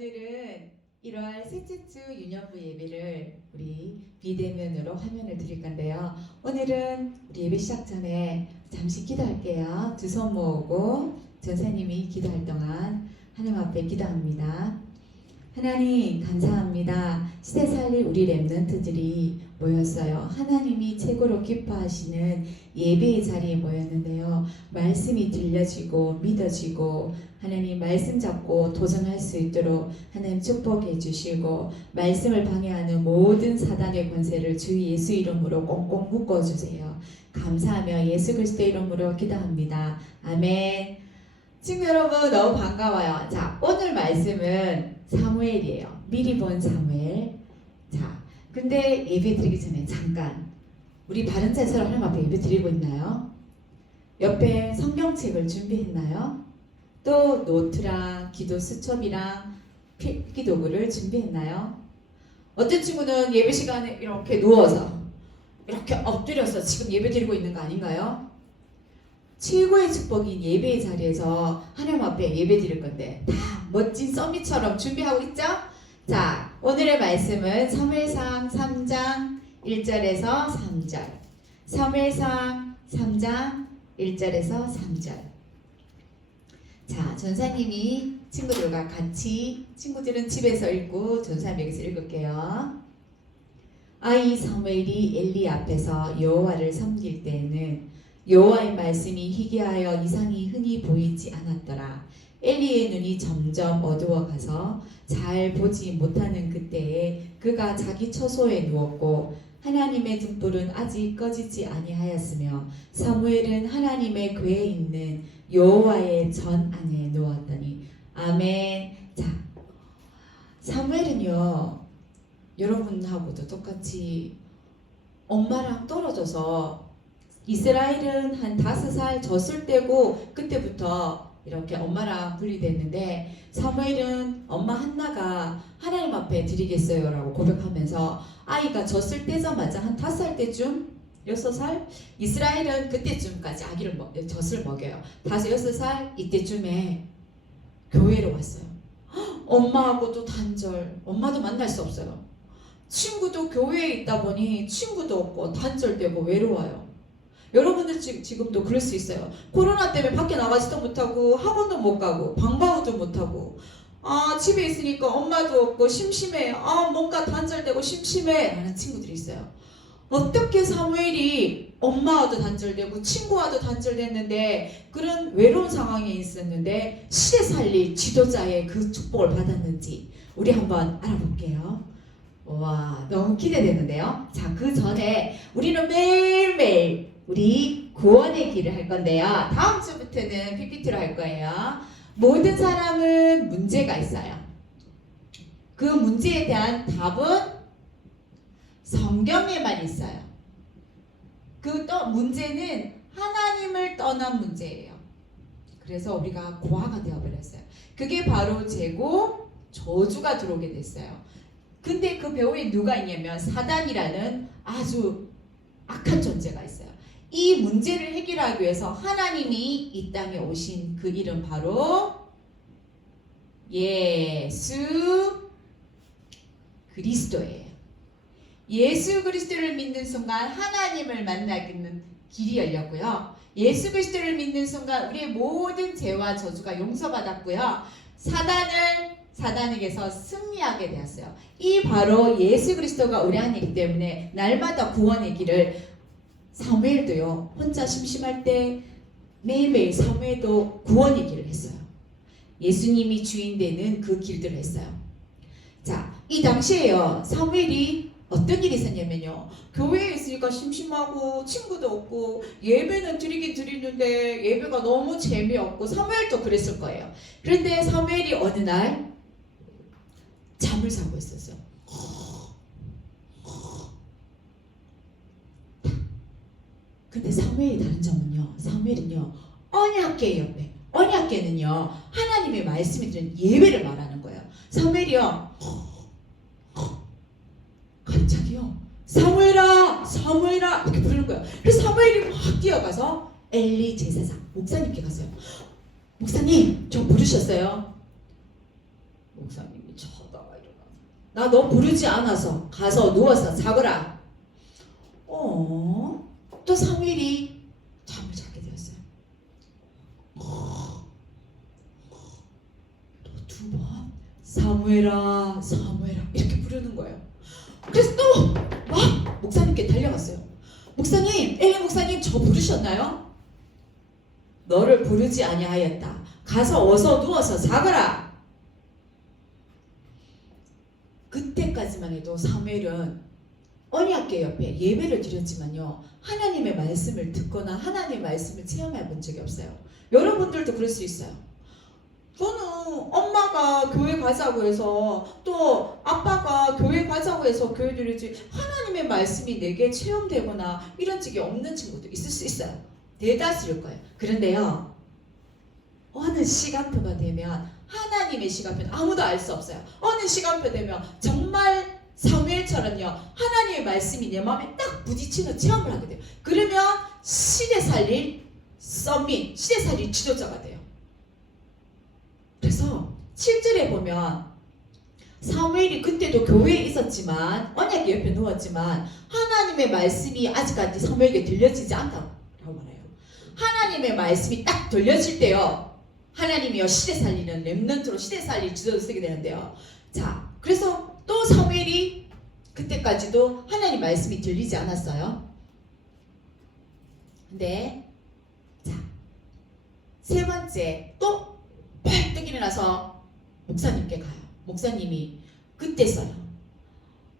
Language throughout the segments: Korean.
오늘은 1월 셋째 주 유년부 예배를 우리 비대면으로 화면을 드릴 건데요. 오늘은 우리 예배 시작 전에 잠시 기도할게요. 두 손 모으고 전사님이 기도할 동안 하나님 앞에 기도합니다. 하나님 감사합니다. 시대 살릴 우리 렘넌트들이 모였어요. 하나님이 최고로 기뻐하시는 예배의 자리에 모였는데요. 말씀이 들려지고 믿어지고 하나님 말씀 잡고 도전할 수 있도록 하나님 축복해 주시고 말씀을 방해하는 모든 사단의 권세를 주 예수 이름으로 꽁꽁 묶어주세요. 감사하며 예수 그리스도 이름으로 기도합니다. 아멘. 친구 여러분 너무 반가워요. 자, 오늘 말씀은 사무엘이에요. 미리 본 사무엘. 자, 근데 예배 드리기 전에 잠깐 우리 바른 자세로 하나님 앞에 예배 드리고 있나요? 옆에 성경책을 준비했나요? 또 노트랑 기도 수첩이랑 필기 도구를 준비했나요? 어떤 친구는 예배 시간에 이렇게 누워서 이렇게 엎드려서 지금 예배 드리고 있는 거 아닌가요? 최고의 축복인 예배의 자리에서 하나님 앞에 예배 드릴 건데 다 멋진 서밋처럼 준비하고 있죠? 자, 오늘의 말씀은 사무엘상 3장 1절에서 3절. 사무엘상 3장 1절에서 3절. 자, 전사님이 친구들과 같이, 친구들은 집에서 읽고 전사님 여기서 읽을게요. 아이 사무엘이 엘리 앞에서 여호와를 섬길 때에는 여호와의 말씀이 희귀하여 이상이 흔히 보이지 않았더라. 엘리의 눈이 점점 어두워가서 잘 보지 못하는 그때에 그가 자기 처소에 누웠고 하나님의 등불은 아직 꺼지지 아니하였으며 사무엘은 하나님의 궤에 있는 여호와의 전 안에 누웠더니 아멘. 자, 사무엘은요 여러분하고도 똑같이 엄마랑 떨어져서 이스라엘은 한 5살 졌을 때고 그때부터 이렇게 엄마랑 분리됐는데 사무엘은 엄마 한나가 하나님 앞에 드리겠어요 라고 고백하면서 아이가 졌을 때자마자 한 5살 때쯤 6살? 이스라엘은 그때쯤까지 아기를 젖을 먹여요. 5, 6살 이때쯤에 교회로 왔어요. 엄마하고도 단절, 엄마도 만날 수 없어요. 친구도 교회에 있다 보니 친구도 없고 단절되고 외로워요. 여러분들 지금도 그럴 수 있어요. 코로나 때문에 밖에 나가지도 못하고 학원도 못 가고 방과후도 못하고 집에 있으니까 엄마도 없고 심심해. 뭔가 단절되고 심심해 라는 친구들이 있어요. 어떻게 사무엘이 엄마와도 단절되고 친구와도 단절됐는데 그런 외로운 상황에 있었는데 시대 살릴 지도자의 그 축복을 받았는지 우리 한번 알아볼게요. 와, 너무 기대되는데요. 자, 그 전에 우리는 매일매일 우리 구원의 길을 할 건데요. 다음 주부터는 PPT로 할 거예요. 모든 사람은 문제가 있어요. 그 문제에 대한 답은 성경에만 있어요. 그 문제는 하나님을 떠난 문제예요. 그래서 우리가 고아가 되어버렸어요. 그게 바로 재고 저주가 들어오게 됐어요. 근데 그 배후에 누가 있냐면 사단이라는 아주 악한 존재가 있어요. 이 문제를 해결하기 위해서 하나님이 이 땅에 오신 그 이름 바로 예수 그리스도예요. 예수 그리스도를 믿는 순간 하나님을 만나기는 길이 열렸고요. 예수 그리스도를 믿는 순간 우리의 모든 죄와 저주가 용서받았고요. 사단에게서 승리하게 되었어요. 이 바로 예수 그리스도가 우리 안에 있기 때문에 날마다 구원의 길을 사무엘도요. 혼자 심심할 때 매일매일 사무엘도 구원의 길을 했어요. 예수님이 주인 되는 그 길들을 했어요. 자, 이 당시에요. 사무엘이 어떤 일이 있었냐면요. 교회에 있으니까 심심하고 친구도 없고 예배는 드리긴 드리는데 예배가 너무 재미없고 사무엘도 그랬을 거예요. 그런데 사무엘이 어느 날 잠을 자고 있었어요. 근데 사무엘이 다른 점은요. 사무엘은요. 언약궤 언약궤는요. 하나님의 말씀이 들은 예배를 말하는 거예요. 사무엘이요. 갑자기요. 사무엘아 사무엘아 이렇게 부르는 거예요. 그래서 사무엘이 막 뛰어가서 엘리 제사장 목사님께 갔어요. 목사님 저 부르셨어요. 목사님이 나 너 부르지 않아서 가서 누워서 자거라. 또 사무엘이 잠을 자게 되었어요. 또 두 번 사무엘아 사무엘아 이렇게 부르는 거예요. 그래서 또 막 목사님께 달려갔어요. 목사님, 엘리 목사님 저 부르셨나요? 너를 부르지 아니하였다. 가서 어서 누워서 자거라. 그때까지만 해도 사무엘은 언약궤 옆에 예배를 드렸지만요, 하나님의 말씀을 듣거나 하나님의 말씀을 체험해 본 적이 없어요. 여러분들도 그럴 수 있어요. 저는 엄마가 교회 가자고 해서 또 아빠가 교회 가자고 해서 교회 들이지 하나님의 말씀이 내게 체험되거나 이런 적이 없는 친구도 있을 수 있어요. 대다수일 거예요. 그런데요, 어느 시간표가 되면 하나님의 시간표는 아무도 알 수 없어요. 어느 시간표 되면 정말 사무엘처럼요, 하나님의 말씀이 내 마음에 딱 부딪히는 체험을 하게 돼요. 그러면 시대 살릴 서밋, 시대 살릴 지도자가 돼요. 그래서 7절에 보면 사무엘이 그때도 교회에 있었지만 언약궤 옆에 누웠지만 하나님의 말씀이 아직까지 사무엘에게 들려지지 않다고 말해요. 하나님의 말씀이 딱 들려질 때요, 하나님이요 시대 살리는 렘넌트로 시대 살릴 지도를 쓰게 되는데요. 자, 그래서 또 사무엘이 그때까지도 하나님 말씀이 들리지 않았어요. 근데 자, 세 번째 또 벌떡 일어나서 목사님께 가요. 목사님이 그때서요,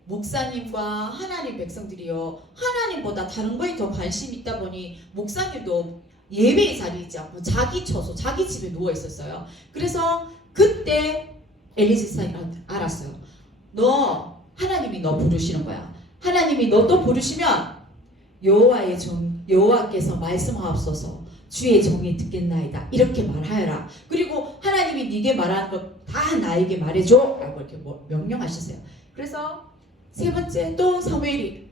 목사님과 하나님 백성들이요, 하나님보다 다른 거에 더 관심이 있다 보니 목사님도 예배의 자리에 있지 않고 자기 처소, 자기 집에 누워 있었어요. 그래서 그때 엘리 집사님이 알았어요. 너 하나님이 너 부르시는 거야. 하나님이 너 또 부르시면 여호와의 종 여호와께서 말씀하옵소서 주의 종이 듣겠나이다 이렇게 말하여라. 그리고 하나님이 네게 말하는 것 다 나에게 말해줘 라고 이렇게 명령하셨어요. 그래서 세 번째 또 사무엘이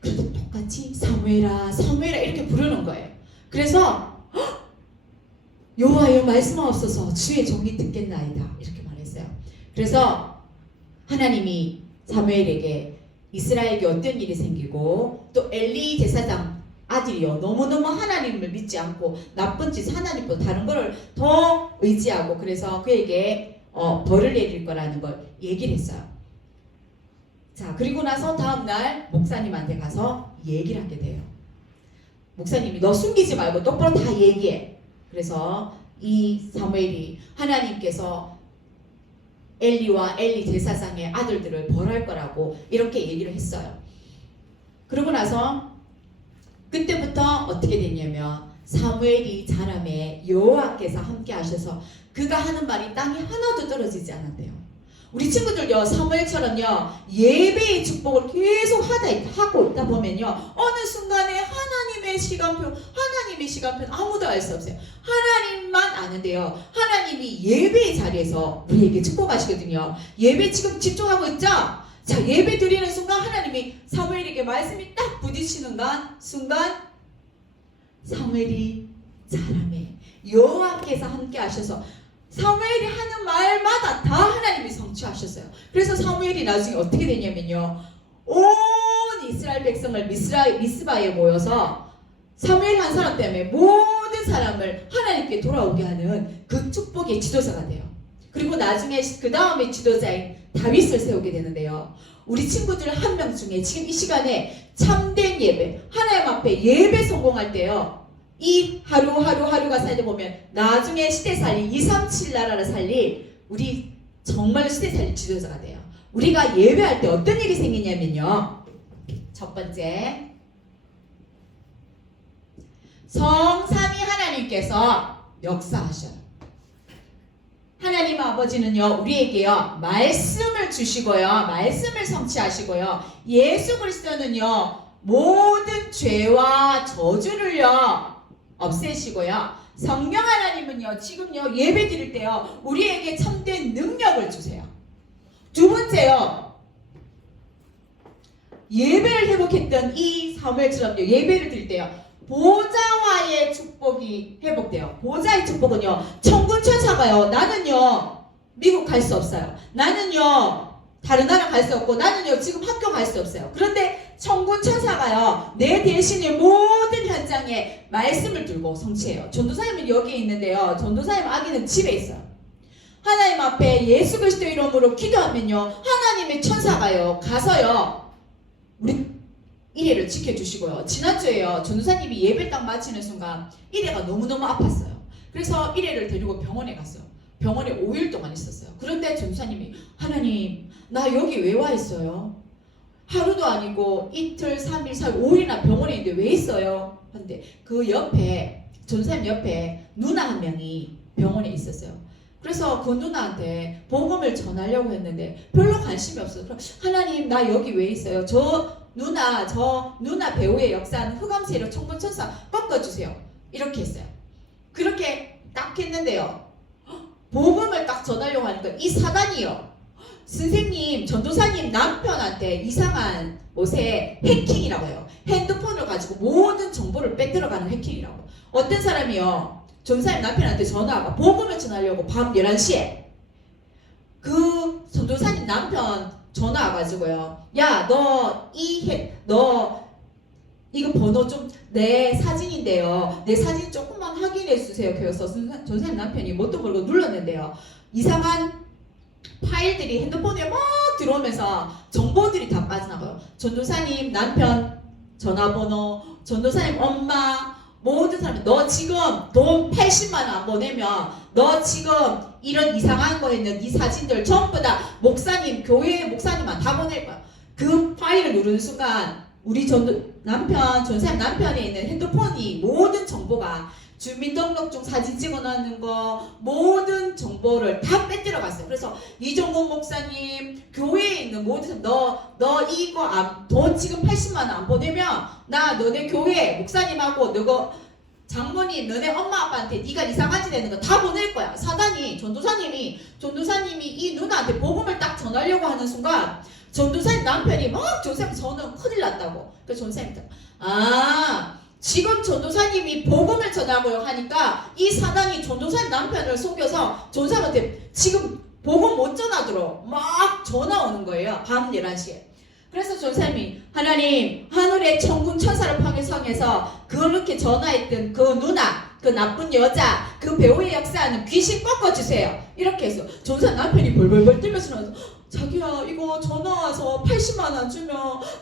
그래도 똑같이 사무엘아 사무엘아 이렇게 부르는 거예요. 그래서 여호와여 말씀하옵소서 주의 종이 듣겠나이다 이렇게 말했어요. 그래서 하나님이 사무엘에게 이스라엘에게 어떤 일이 생기고 또 엘리 제사장 아들이요 너무너무 하나님을 믿지 않고 나쁜 짓 하나님보다 다른 거를 더 의지하고 그래서 그에게 벌을 내릴 거라는 걸 얘기를 했어요. 자, 그리고 나서 다음날 목사님한테 가서 얘기를 하게 돼요. 목사님이 너 숨기지 말고 똑바로 다 얘기해. 그래서 이 사무엘이 하나님께서 엘리와 엘리 제사장의 아들들을 벌할 거라고 이렇게 얘기를 했어요. 그러고 나서 그때부터 어떻게 됐냐면 사무엘이 자라매 여호와께서 함께 하셔서 그가 하는 말이 땅에 하나도 떨어지지 않았대요. 우리 친구들요 사무엘처럼요 예배의 축복을 계속 하고 있다 보면요 어느 순간에 하나님의 시간표는 아무도 알 수 없어요. 하나님만 아는데요, 하나님이 예배의 자리에서 우리에게 축복하시거든요. 예배 지금 집중하고 있죠? 자, 예배 드리는 순간 하나님이 사무엘에게 말씀이 딱 부딪히는 순간 사무엘이 자라매 여호와께서 함께 하셔서 사무엘이 하는 말마다 다 하나님이 성취하셨어요. 그래서 사무엘이 나중에 어떻게 되냐면요, 온 이스라엘 백성을 미스바에 모여서 사무엘 한 사람 때문에 모든 사람을 하나님께 돌아오게 하는 그 축복의 지도자가 돼요. 그리고 나중에 그 다음에 지도자인 다윗을 세우게 되는데요, 우리 친구들 한 명 중에 지금 이 시간에 참된 예배 하나님 앞에 예배 성공할 때요 이 하루가 살다 보면 나중에 시대 살릴 237 나라를 살릴 우리 정말 시대 살릴 지도자가 돼요. 우리가 예배할 때 어떤 일이 생기냐면요, 첫 번째 성삼위 하나님께서 역사하셔요. 하나님 아버지는요 우리에게요 말씀을 주시고요 말씀을 성취하시고요 예수 그리스도는요 모든 죄와 저주를요 없애시고요 성령 하나님은요 지금요 예배 드릴 때요 우리에게 참된 능력을 주세요. 두 번째요, 예배를 회복했던 이 사무엘처럼요 예배를 드릴 때요 보좌와의 축복이 회복돼요. 보좌의 축복은요 천군 천사가요 나는요 미국 갈 수 없어요. 나는요 다른 나라 갈 수 없고 나는요 지금 학교 갈 수 없어요. 그런데 천군 천사가요 내 대신에 모든 현장에 말씀을 들고 성취해요. 전도사님은 여기 있는데요. 전도사님 아기는 집에 있어요. 하나님 앞에 예수 그리스도 이름으로 기도하면요 하나님의 천사가요 가서요 우리 이래를 지켜주시고요. 지난주에요 전도사님이 예배 딱 마치는 순간 이래가 너무너무 아팠어요. 그래서 이래를 데리고 병원에 갔어요. 병원에 5일 동안 있었어요. 그런데 전도사님이 하나님 나 여기 왜 와 있어요? 하루도 아니고 이틀, 3일, 4일, 5일이나 병원에 있는데 왜 있어요? 근데 그 옆에 전도사님 옆에 누나 한 명이 병원에 있었어요. 그래서 그 누나한테 복음을 전하려고 했는데 별로 관심이 없어요. 그럼 하나님 나 여기 왜 있어요? 저 누나 배우의 역사는 흑암세력 천군천사 꺾어주세요. 이렇게 했어요. 그렇게 딱 했는데요. 복음을 딱 전하려고 하니까 이 사단이요. 선생님, 전도사님 남편한테 이상한 옷에 해킹이라고 해요. 핸드폰을 가지고 모든 정보를 빼들어가는 해킹이라고. 어떤 사람이요. 전도사님 남편한테 전화가 복음을 전하려고 밤 11시에 그 전도사님 남편 전화 와가지고요. 야, 너 이거 번호 좀 내 사진인데요. 내 사진 조금만 확인해 주세요. 그래서 전도사님 남편이 뭣도 모르고 눌렀는데요. 이상한 파일들이 핸드폰에 막 들어오면서 정보들이 다 빠져나가요. 전도사님 남편 전화번호, 전도사님 엄마, 모든 사람이 너 지금 돈 80만 원 안 보내면 너 지금 이런 이상한 거 있는 이 사진들 전부 다 목사님, 교회 목사님만 다 보낼 거야. 그 파일을 누르는 순간 우리 전도사님 남편에 있는 핸드폰이 모든 정보가 주민등록증 사진 찍어놓는 거 모든 정보를 다 빼들어 갔어요. 그래서 이종곤 목사님 교회에 있는 모든 너 이거 돈 지금 80만 원 안 보내면 나 너네 교회 목사님하고 너거 장모님 너네 엄마 아빠한테 네가 이상한 짓 했는 거 다 보낼 거야. 사단이 전도사님이 이 누나한테 복음을 딱 전하려고 하는 순간 전도사님 남편이 막 전도사님 저는 큰일 났다고. 그래서 전도사님 지금 전도사님이 복음을 전하고요 하니까 이 사단이 전도사님 남편을 속여서 전도사님한테 지금 복음 못 전하도록 막 전화 오는 거예요. 밤 11시에. 그래서 전도사님이 하나님 하늘의 천군 천사를 파괴성해서 그렇게 전화했던 그 누나 그 나쁜 여자 그 배우의 역사하는 귀신 꺾어주세요. 이렇게 해서 전도사님 남편이 벌벌벌 떨면서 자기야 이거 전화 와서 80만 원 주면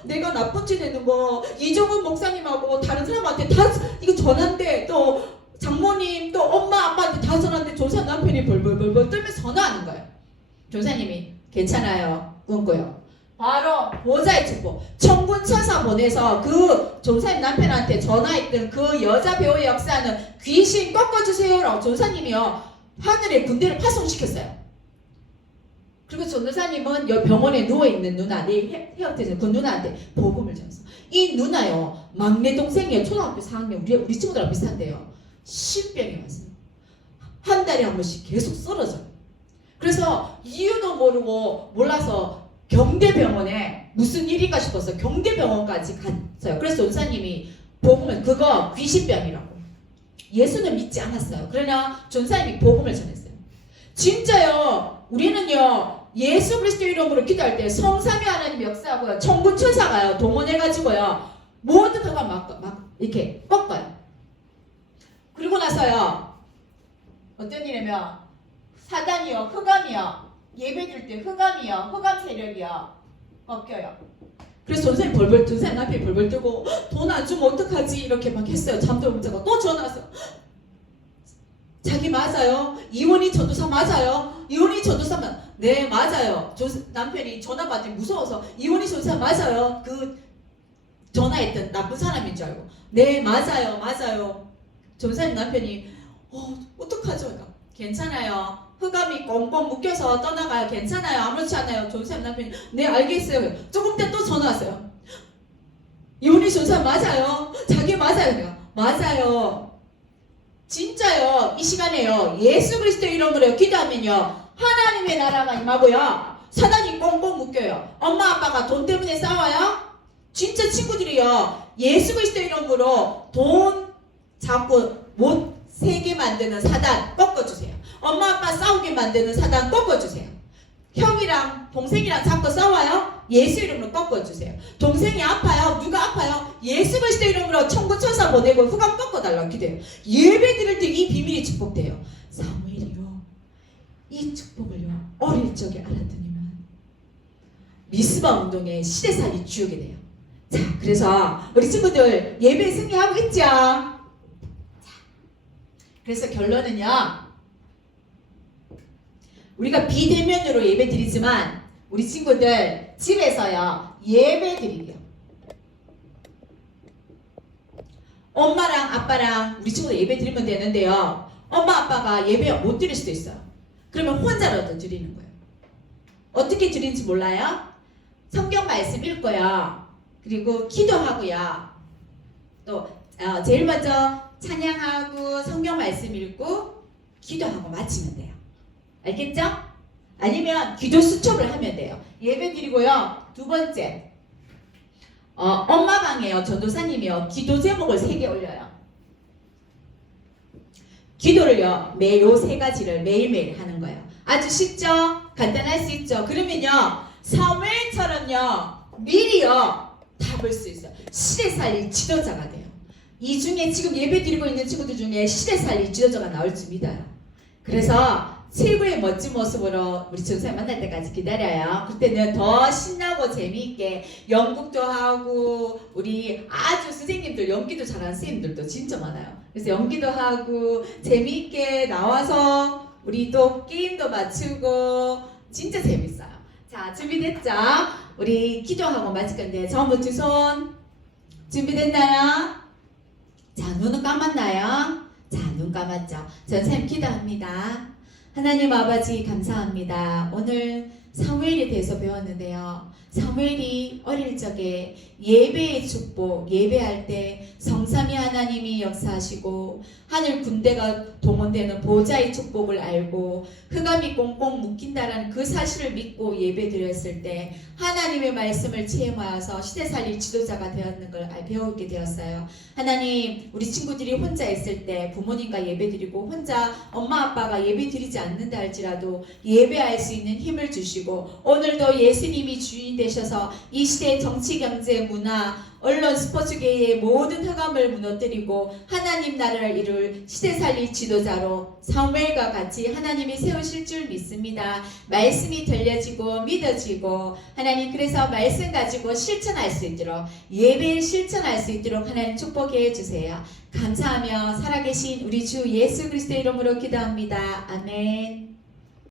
내가 나쁜 짓 했는 거 이종훈 목사님하고 다른 사람한테 다 이거 전화인데 또 장모님 또 엄마 아빠한테 다 전화인데 조사 남편이 벌벌벌벌 떨면서 전화하는 거예요. 조사님이 괜찮아요 끊고요. 바로 보좌의 축복 천군 천사 보내서 그 전사님 남편한테 전화했던 그 여자 배우의 역사는 귀신 꺾어주세요라고 전사님이요 하늘에 군대를 파송시켰어요. 그리고 전도사님은 병원에 누워있는 누나 내 헤어트에서 그 누나한테 복음을 전했어. 이 누나요 막내 동생이요 초등학교 4학년 우리 친구들하고 비슷한데요 신병이 왔어요. 한 달에 한 번씩 계속 쓰러져요. 그래서 이유도 모르고 몰라서 경대병원에 무슨 일인가 싶어서 경대병원까지 갔어요. 그래서 전사님이 복음을 그거 귀신병이라고 예수는 믿지 않았어요. 그러나 전사님이 복음을 전했어요. 진짜요 우리는요 예수 그리스도 이름으로 기도할 때 성삼위 하나님 역사하고요 천군 천사가요 동원해가지고요 모든 그가 막 이렇게 꺾어요. 그리고 나서요 어떤 일이냐면 사단이요 흑암이요 예배드릴 때 흑암이요 흑암 세력이요 꺾여요. 그래서 전사님 남편이 벌벌 뜨고 돈 안 주면 어떡하지 이렇게 막 했어요. 잠도 못 자고 또 전화 왔어요. 자기 맞아요? 이원희 전도사 맞아요? 이원희 전도사 네 맞아요. 남편이 전화 받더니 무서워서 이원희 전도사 맞아요. 그 전화했던 나쁜 사람인 줄 알고 네 맞아요. 전도사님 남편이 어떡하죠? 그러니까, 괜찮아요. 흑암이 꽁꽁 묶여서 떠나가요. 괜찮아요. 아무렇지 않아요. 전도사님 남편이 네 알겠어요. 조금 있다 또 전화 왔어요. 이원희 전도사 맞아요. 자기 맞아요. 맞아요. 진짜요. 이 시간에요. 예수 그리스도 이름으로 기도하면요. 하나님의 나라가 임하고요. 사단이 꽁꽁 묶여요. 엄마 아빠가 돈 때문에 싸워요. 진짜 친구들이요. 예수 그리스도 이름으로 돈 자꾸 못 세게 만드는 사단 꺾어주세요. 엄마 아빠 싸우게 만드는 사단 꺾어주세요. 형이랑 동생이랑 자꾸 싸워요? 예수 이름으로 꺾어주세요. 동생이 아파요? 누가 아파요? 예수 그리스도 이름으로 천군천사 보내고 후감 꺾어달라고 기도해요. 예배 드릴 때 이 비밀이 축복돼요. 사무엘이요, 이 축복을요 어릴 적에 알았더니만 미스바 운동에 시대살이 지우게 돼요. 자, 그래서 우리 친구들 예배 승리하고 있죠? 자, 그래서 결론은요, 우리가 비대면으로 예배 드리지만 우리 친구들 집에서요 예배 드리게요. 엄마랑 아빠랑 우리 친구들 예배 드리면 되는데요, 엄마 아빠가 예배 못 드릴 수도 있어요. 그러면 혼자라도 드리는 거예요. 어떻게 드리는지 몰라요? 성경 말씀 읽고요, 그리고 기도하고요, 또 제일 먼저 찬양하고 성경 말씀 읽고 기도하고 마치면 돼요. 알겠죠? 아니면 기도 수첩을 하면 돼요. 예배 드리고요, 두 번째 엄마 방에요 전도사님이요 기도 제목을 3개 올려요. 기도를요 매일 요 3가지를 매일매일 하는 거예요. 아주 쉽죠? 간단할 수 있죠? 그러면요 사무엘처럼요 미리요 답을 수 있어요. 시대살릴 지도자가 돼요. 이 중에 지금 예배 드리고 있는 친구들 중에 시대살릴 지도자가 나올 줄 믿어요. 그래서 최고의 멋진 모습으로 우리 전사님 만날 때까지 기다려요. 그때는 더 신나고 재미있게 연극도 하고, 우리 아주 선생님들 연기도 잘하는 선생님들도 진짜 많아요. 그래서 연기도 하고 재미있게 나와서 우리 또 게임도 맞추고 진짜 재밌어요. 자, 준비됐죠? 우리 기도하고 마칠 건데 전부 두 손 준비됐나요? 자, 눈은 감았나요? 자, 눈 감았죠? 전사님 기도합니다. 하나님 아버지 감사합니다. 오늘 사무엘에 대해서 배웠는데요. 사무엘이 어릴 적에 예배의 축복, 예배할 때 성삼위 하나님이 역사하시고 하늘 군대가 동원되는 보좌의 축복을 알고 흑암이 꽁꽁 묶인다라는 그 사실을 믿고 예배 드렸을 때 하나님의 말씀을 체험하여서 시대살릴 지도자가 되었는 걸 배우게 되었어요. 하나님, 우리 친구들이 혼자 있을 때 부모님과 예배 드리고 혼자 엄마 아빠가 예배 드리지 않는다 할지라도 예배할 수 있는 힘을 주시고 오늘도 예수님이 주인 되셔서 이 시대의 정치, 경제, 문화, 언론, 스포츠계의 모든 흑암을 무너뜨리고 하나님 나라를 이룰 시대살릴 지도자로 사무엘과 같이 하나님이 세우실 줄 믿습니다. 말씀이 들려지고 믿어지고 하나님, 그래서 말씀 가지고 실천할 수 있도록, 예배에 실천할 수 있도록 하나님 축복해 주세요. 감사하며 살아계신 우리 주 예수 그리스도의 이름으로 기도합니다. 아멘.